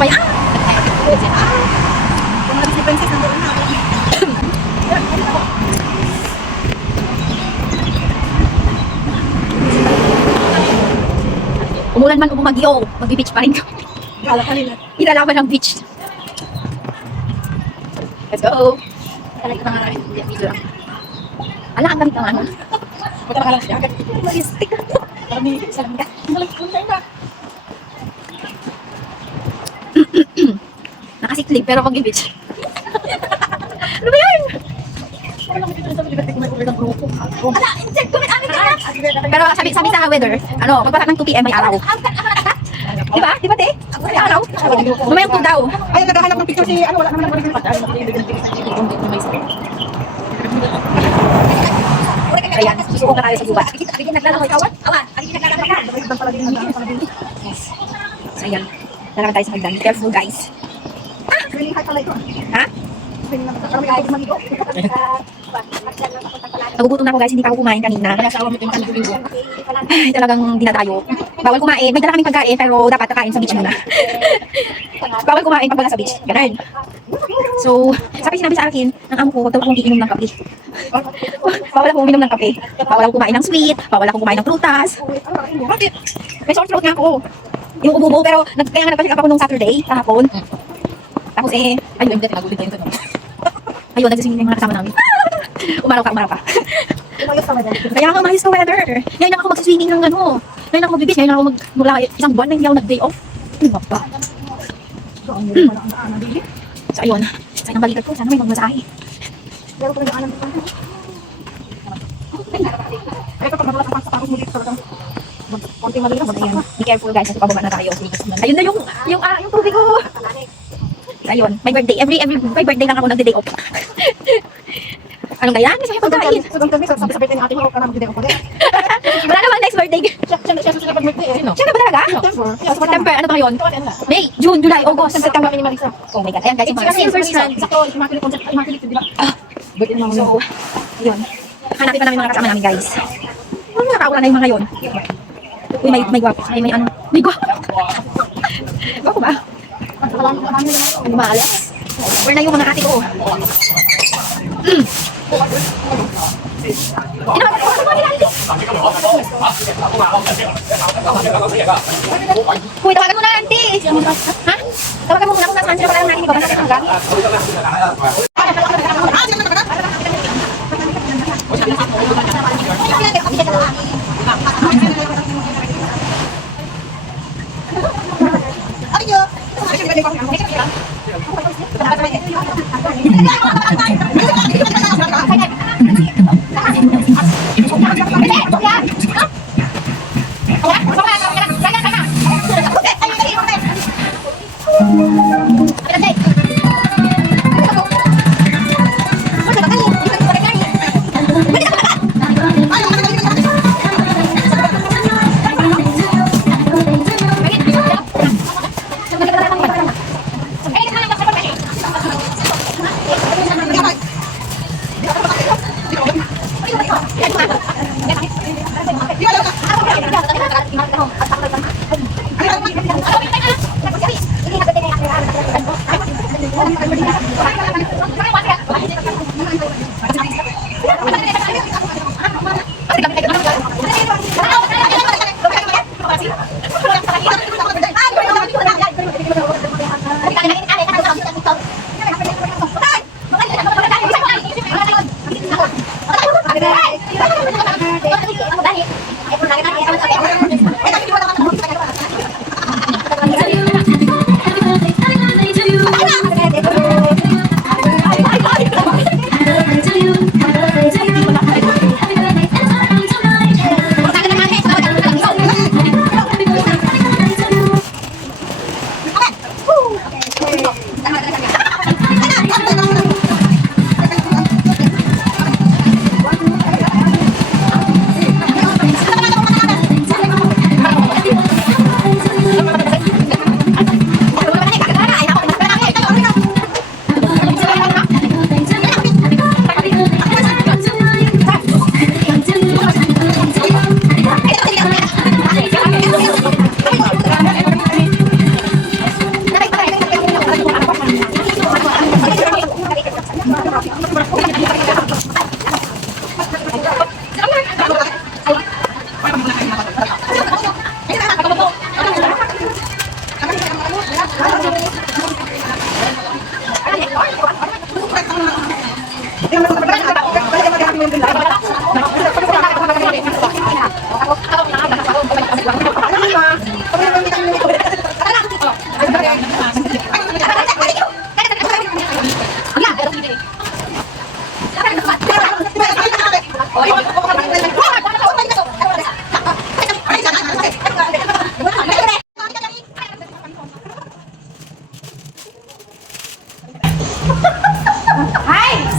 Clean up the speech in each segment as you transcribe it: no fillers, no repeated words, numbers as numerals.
ba yan? Si Princess nandoon na. Umulan man o bumagyo, magbi-beach pa rin kami. Kala kanina. Ilalaban ng beach. Let's go! Talaga na nga rin. Video lang. Ala, ang galit ng ano. Magkakalang siya. Magistik. Kami, isa lang ka. Nakasiklip pero magbi-beach. Ano ba yan? Ala, check ko rin amin ka. Pero sabi sa weather, ano, pagpasa ng 2 PM may araw. Diba? Diba, te? May araw. Lumayang 2 daw. Ay, naghahanap ng picture si, ano, wala naman ang picture. Ayan, susuko na tayo sa guba. Bigyan naglalaro ikawan? Awan, bigyan naglalaro. Yes. So, ayan. Lalakad tayo sa hagdan. Careful, guys. Feeling hard pala ito. Ha? Feeling naman kami kahit maligo. Nagugutom na ako, guys. Hindi pa ako kumain kanina. Ay, talagang dinadayo. Bawal kumain. May dala kaming pagkain, pero dapat kakain sa beach muna. Bawal kumain pag wala sa beach. Ganun. So, sinabi sa akin, ng amo ko, huwag daw akong iinom ng kape. Bawal akong uminom ng kape. Bawal akong kumain ng sweet. Bawal akong kumain ng prutas. Bakit? May sore throat nga ako. Yung ubo-ubo, pero kaya nga nagpa-check up ako nung Saturday, kahapon. Tapos ayun, ayun, nagsisingin yung mga kasama namin. Umaraw ka. Kaya nga umayos sa weather. Ngayon lang ako magsiswimming ng ano. Ngayon lang ako magbibis. Ngayon lang ako mula isang buwan na hindi ako nag-day off. Ano ba ba? So ayun, sa'yo ang balikat ko. Sana may magmasahe. Ayan, be careful guys, kasi pababa na tayo. Ayun na yung tubig ko. Ayun, my birthday. Every my birthday lang ako nag-day off. Anong kaya? May sa'yo pagkain. Sabi sa birthday ni ate mo, ka na mag-day ako. Wala naman next birthday. Siya susunod pag-birthday eh. Siya na ba talaga? September, ano ba yun? May, June, July, August, September. Oh my God, ayan guys, yung mga same person. So, yun. Hanapin pa namin mga kasama namin guys. Nakakaula na yung mga yun. Uy, may guwapo. May ano. May guwapo. Guwapo ba? Hindi maalas. Where na yung mga ate ko? Inawagan ko mga nila. Uy, tawagan mo na, auntie. Ha? Tawagan mo muna kung nasaan sila pala natin. Ikaw ba natin ang gamit?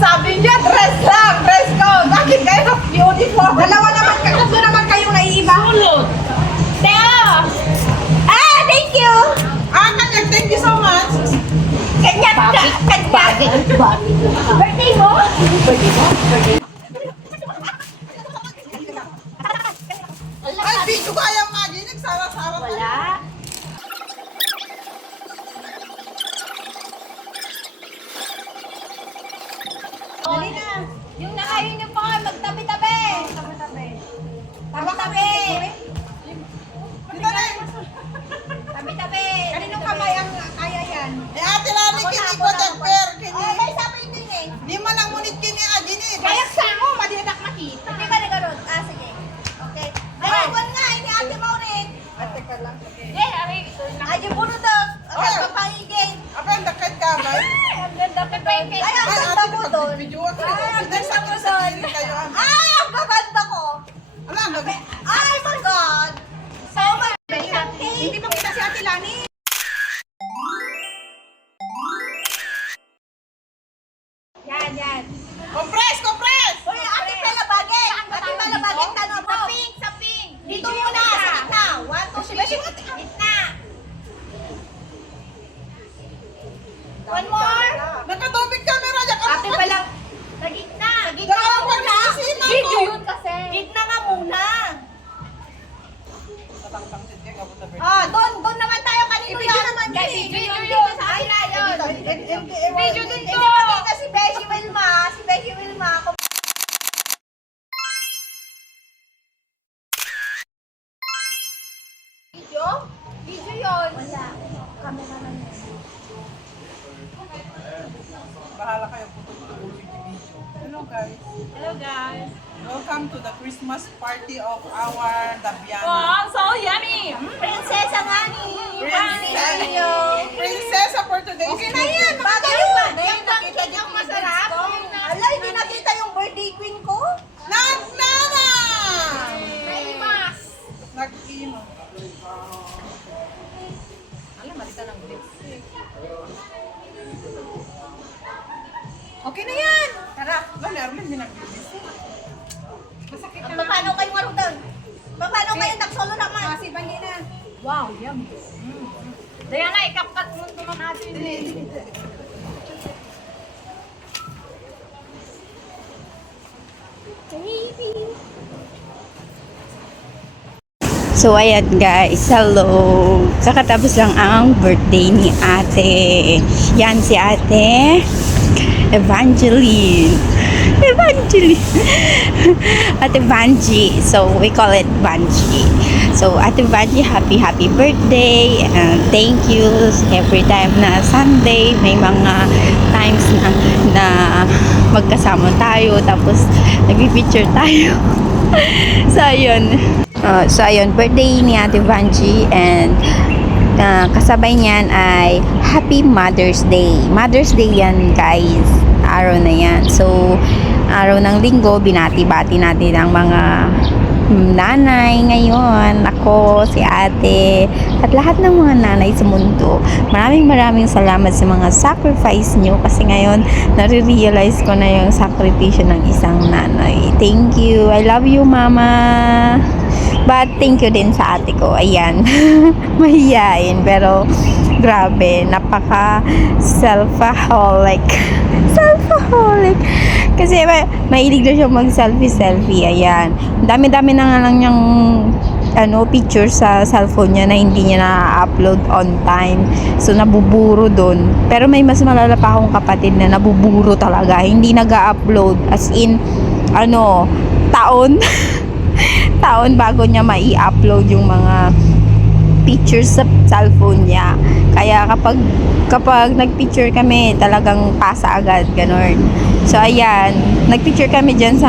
Sabi niya, dress lang, dress code. Bakit kayo uniform? Dalawa naman kayo, tatlo naman kayong naiiba. Sulot. Teo! Ah, thank you! Kanya, thank you so much. Kanya! Birthday mo? Ay, video ko ayaw nga din, nagsara-sara. Wala. Dali na. Yung nakayon niyo pa, magtabi-tabi. Tabi-tabi. Dito na eh. Tabi-tabi. Kaninong kamay ang kaya yan? Eh, ate Lani, kini ko dagper, kini. May sabay din eh. Di man lang ngunit kini agin eh. Kaya sa mo, madidak makita. Hindi ba nagkaroon? Ah, sige. Okay. Nakakuan nga, ini ate Maureen. Ate ka lang. Yeah, ay, yung bunodok. Ay. Ang papahigin. Apa ang dakit ka, bay? Ang ganda ko doon. Ay, ang ganda mo doon. Video ko. Ay, ang ganda mo doon. Kayo ang. Ay, ang gaganda ko. Ala, Ay, my God. So much. hindi pa kita si Ate Lani. Yan, yan. Compress, compress! Uy, ate Palabagin. Ate Palabagin, tanong mo. Sa pink. Dito muna, sa gitna. 1, 2, 3. Gitna. One more. Nakatubig camera niya ka. Ate palang. Sa gitna. Sa gitna Dalawa pa muna. naisina ko. Video yun kasi. Gitna nga muna. Doon naman tayo kanino Video yan. naman yun eh. Video yun. Sa akin na yun. Video dun ko. Hindi makita si Becky Wilma. Si Becky Wilma. Video? Video yun. Wala. Camera lang yun. Bahala kayo putulog yung video. Hello guys. Hello guys. Welcome to the Christmas party of our Dabiana. Wow, so yummy! Prinsesa nga ni! Prinsesa for today's Okay na yan! Bagay yun! Yung nakita niyo masarap! Ala, hindi nakita yung birthday queen ko? Nagnana! Naimas! Nag-imo. Okay na yan! Tara, wala naman minagbibis. Paano kayo nga doon? Paano kayo nagsolo naman? Si Bangina. Wow, yummy! Diana, ikapkat mo naman natin. So, ayan guys. Hello. Kakatapos lang ang birthday ni ate. Yan si ate. Evangeline. Ate Vanji. So, we call it Vanji. So, Ate Vanji, happy birthday. And thank you. Every time na Sunday, may mga times na magkasama tayo. Tapos, nag-picture tayo. So, ayun. Birthday ni Ate Vanji. And kasabay niyan ay Happy Mother's Day. Mother's Day yan, guys. Araw na yan. So, araw ng linggo, binati-bati natin ang mga nanay ngayon. Ako, si ate, at lahat ng mga nanay sa mundo. Maraming salamat sa mga sacrifice nyo kasi ngayon, nare-realize ko na yung sakripisyo ng isang nanay. Thank you. I love you, mama. But thank you din sa ate ko. Ayan. Mahiyain. Pero grabe. Napaka selfaholic. Kasi mahilig na siya mag-selfie. Ayan. Dami-dami na nga lang niyang picture sa cellphone niya na hindi niya na-upload on time. So, nabuburo dun. Pero may mas malala pa akong kapatid na nabuburo talaga. Hindi nag-upload. As in, taon. taon bago niya mai-upload yung mga pictures sa cellphone niya. Kaya kapag kapag nagpicture kami, talagang pasa agad, ganun. So, ayan, nagpicture kami dyan sa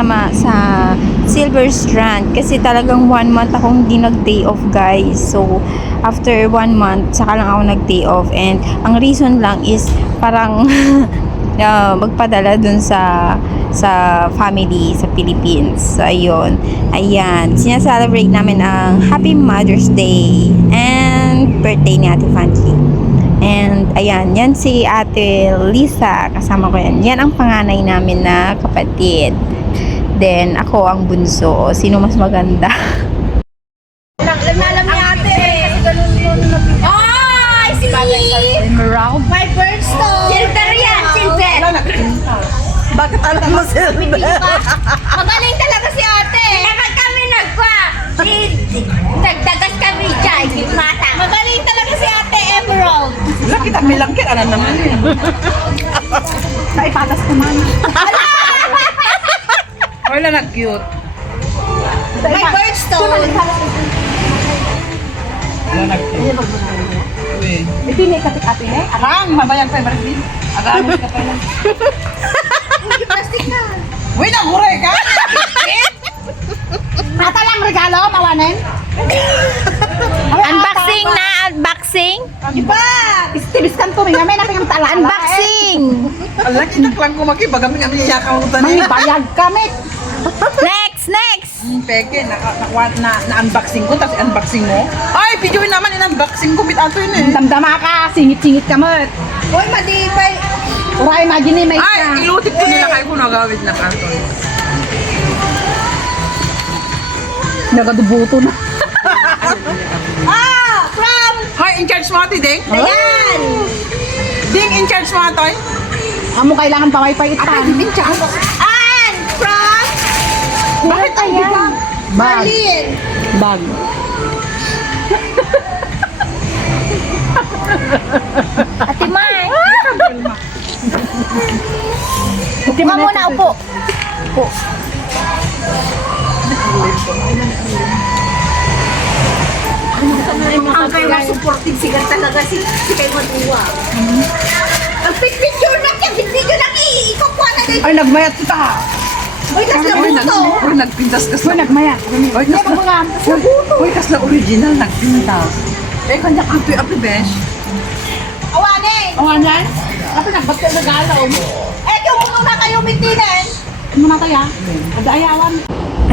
Silver Strand kasi talagang 1 month akong hindi nag-day off, guys. So, after 1 month, saka lang ako nag-day off. And, ang reason lang is parang magpadala dun sa family sa Philippines. So, ayun. Ayan. Sinaselebrate namin ang Happy Mother's Day and birthday ni Ate Fancy. And, ayan. Yan si Ate Lisa. Kasama ko yan. Yan ang panganay namin na kapatid. Then, ako ang bunso. Sino mas maganda? Alam ni ate. Ay, si Emerald. my birthstone. Silver yan, silver. Bakit alam mo silver? Magaling talaga si ate. Kapag kami nagdagas kami dyan, mata. Magaling talaga si ate Emerald. Laki kami lang kaya ano naman yun. Naipatas ko man. Wala nag-cute. My birthstone. Wala nag-cute. Uy. Hindi na ikatik ate eh. Arang, mabayang pa yung birthday. Agamit ka pala. Plastic na. Uy, naguray ka! Ata lang regalo, mawanin. Unboxing na! Unboxing! Iba. Istibis kan to, may natin ang tala. Unboxing! Ala, kinaklang ko makibagaming kami yakaw ko May tayo. bayag kami. Next! Next! Peke, na-unboxing ko, tapos unboxing mo. Ay, videoin naman, in-unboxing ko, bit ato yun eh. Damdama ka, singit-singit ka mo. Uy, madipay. Ura, imagine may Ay, ilutit ko nila kayo kung nagawid na kanto. nagadubuto na. From. Hoy, in charge mo ati, Ding? Ayan. Ding, in charge mo atoy? Amo kailangan pa wifi itan. And from. Bakit ayan? Bag. Berlin. Bag. Ate Mai. Upo Upo muna, upo. Ang kayo supportive sigat talaga si kay Manuwa. Ang picture na kaya, video na ikukuha na din. Ay, nagmayat kita ha. Uy, kasi Uy, buto. Uy, nagpintas kas na. Nagmaya. Uy, kas na. Uy, kas na original, nagpintas. Eh, kanya kantoy api, besh. Awanin. Awanan? Apa nagbat ko regalo? Eh, yung muto na kayo mitinin. Ano na kaya? Adayawan.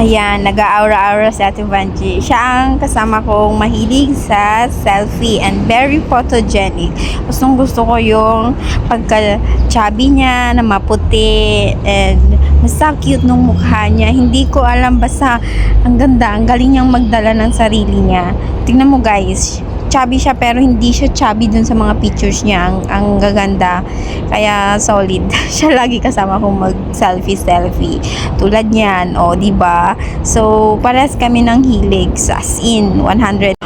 Ayan, nag-aura-aura si Ate Vanji. Siya ang kasama kong mahilig sa selfie and very photogenic. Gustong gusto ko yung pagka-chubby niya na maputi and basta cute nung mukha niya. Hindi ko alam, basta ang ganda, ang galing niyang magdala ng sarili niya. Tingnan mo guys, chubby siya pero hindi siya chubby dun sa mga pictures niya. Ang gaganda. Kaya solid. Siya lagi kasama kong mag-selfie. Tulad niyan, o, diba? So, parehas kami ng hilig. As in, 100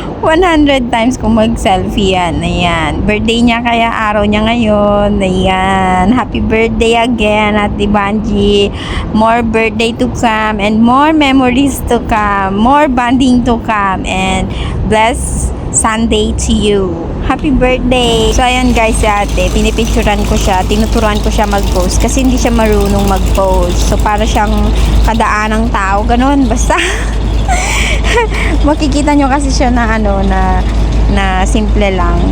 times kung mag-selfie yan. Ayan. Birthday niya kaya araw niya ngayon. Ayan. Happy birthday again, Ate Vanji. More birthday to come and more memories to come. More bonding to come. And bless Sunday to you. Happy birthday! So, ayan guys, si ate, pinipicturan ko siya, tinuturuan ko siya mag-post kasi hindi siya marunong mag-post. So, para siyang kadaan ng tao, ganun, basta. Makikita nyo kasi siya na ano, na simple lang,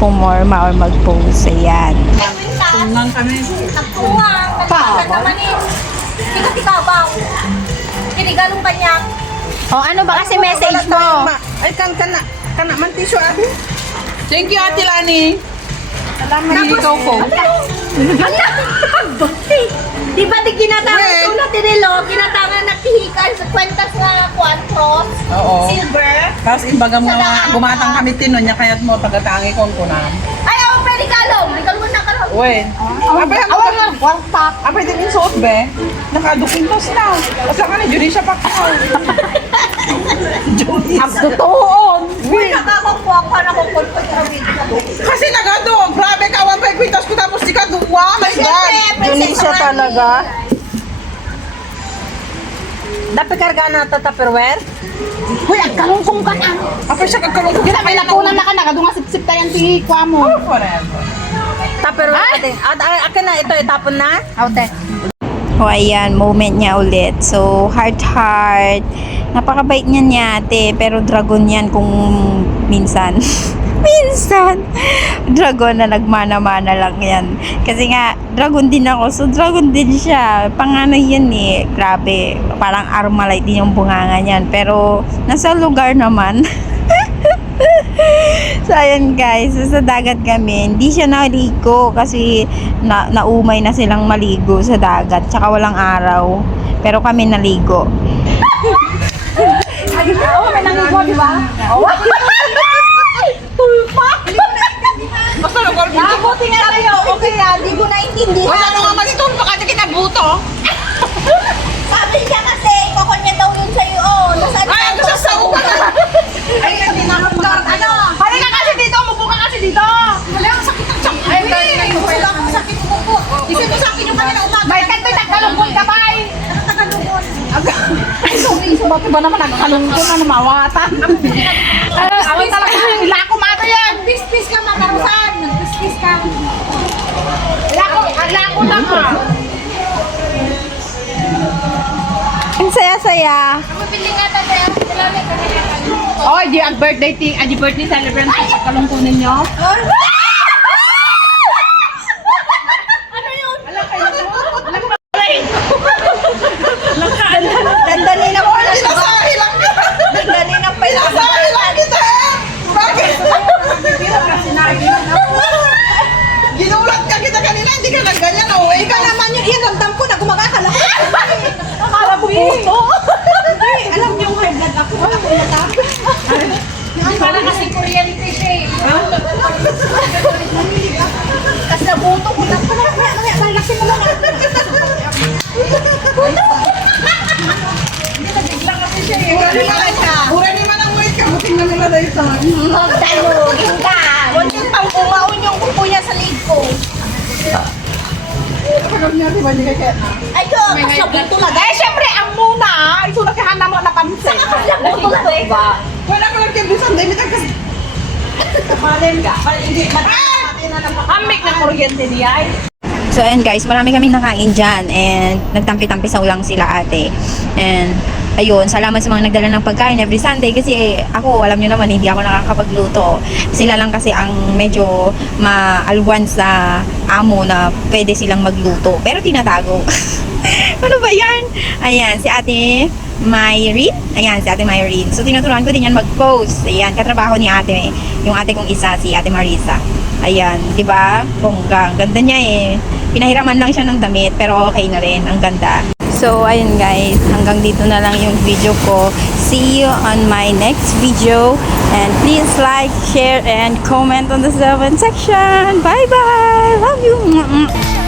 pumorma or mag-post. Ayan. Tungang kami. Nagtungang. Kalimutan naman eh. Tiga-tigabaw. Kinigalong kanya. O, ano ba kasi message mo? Ay, kana man tissue ate. Thank you, Ate Lani. Salamat. Ikaw ko. Di ba di ginatangan Well. ko na tinilo, ginatangan na kihikan sa kwentas na quantros, Oo. silver. Tapos imbaga mo gumatang kami tinon niya kaya't mo pagkatangi kon ko na. Ay, ako pwede kalong. Ikaw mo na kalong. Uy. Apay mo ka. Walpak. Apay din yung suot be. Nakadukintos na. Asa ka na Judy siya pa ka. Judy. Abdutoon. Uy, nakakakuha ka na kung kulpot sa video. Kasi nagado. Grabe ka 1.5 kwitas ko tapos di ka duwa. My God. Indonesia talaga. Dapat karga na tupperware. Uy, ang kalungkong ka na. Apay siya kagkalong ko. Ginapilapunan na ka, nagadunga sip-sip tayo ang tingikwa mo. Forever. Tapero natin. Akin na, ito, itapon na. Ote. O ayan, moment niya ulit. So, heart. Napakabait niya ni ate, pero dragon yan kung minsan. Minsan. Dragon na nagmana-mana lang yan. Kasi nga, dragon din ako. So, dragon din siya. Panganay yan eh. Grabe. Parang Armalite din yung bunganga niyan. Pero, nasa lugar naman. So, ayan guys. So, sa dagat kami. Hindi siya naligo kasi naumay na silang maligo sa dagat. Tsaka walang araw. Pero kami naligo. Oo, may nangigo, di ba? Oo. Tulpa! Basta nagol mo. Nabuti nga tayo. Okay yan, di ko naintindihan. Wala nung nga magitulpa ka, kinabuto. Sabi niya kasi, kokon niya daw yun sa'yo. Oh, nasaan Ay, ang sasaw ka na. Ay, hindi na akong ano. Halika kasi dito, umupo ka kasi dito. Wala, ang sakit ng tiyan. Ay, dahil kayo. Wala akong sakit ng buko. Isip mo sa akin yung kanina umaga. May kanto'y nagkalungkot ka ba eh? Nakatagalungon. Ay, sorry. Bakit ba naman nagkalungkot na namawatan? Awan talaga. Ilako mato yan. Nagpispis ka, makarusan. Nagpispis ka. Ilako lang ah. Ang saya-saya. Oh, di ang birthday thing, di birthday celebration sa kalungkunin nyo. Dandali na po. Nasahi lang ka! Dandali na pa lang. Nasahi lang kita! Bakit? Ginulat ka kita kanina, hindi ka nagganyan, away Ikaw ka. naman yun, ramdam ko na gumagakala ko. Akala mo puto. Hindi, alam niyo yung high blood ako. Wala ko natapos. Para kasi kuryente siya eh. Kasi nabuto ko lang. Mamaya, malasin mo lang. Hindi, nabigla kasi siya eh. Pura ni man ang wait ka, buting na nila dahil sa Magdalugin ka. Huwag yung pang umaon yung kuko niya sa leg ko. Pagod niya, di ba, hindi ka kaya? Ay, ko, sa buto na. Eh, syempre, ang muna, ito na kaya mo napansin. Sa buto na eh. Wala ko lang kibisan, dahil ka kasi. Malin ka. Hindi, Amik na kuryente niya eh. So, ayan guys, marami kami nakain dyan and nagtampi-tampisaw lang sila ate. And, ayun, salamat sa mga nagdala ng pagkain every Sunday kasi ako, alam nyo naman, hindi ako nakakapagluto. Sila lang kasi ang medyo maalwan sa amo na pwede silang magluto. Pero tinatago. Ano ba yan? Ayan, si ate Myrene. Ayan, si ate Myrene. So, tinuturuan ko din yan mag-post. Ayan, katrabaho ni ate. Yung ate kong isa, si ate Marisa. Ayan, di ba? Bongga. Ang ganda niya eh. Pinahiraman lang siya ng damit, pero okay na rin. Ang ganda. So, ayun guys. Hanggang dito na lang yung video ko. See you on my next video. And please like, share, and comment on the comment section. Bye-bye! Love you!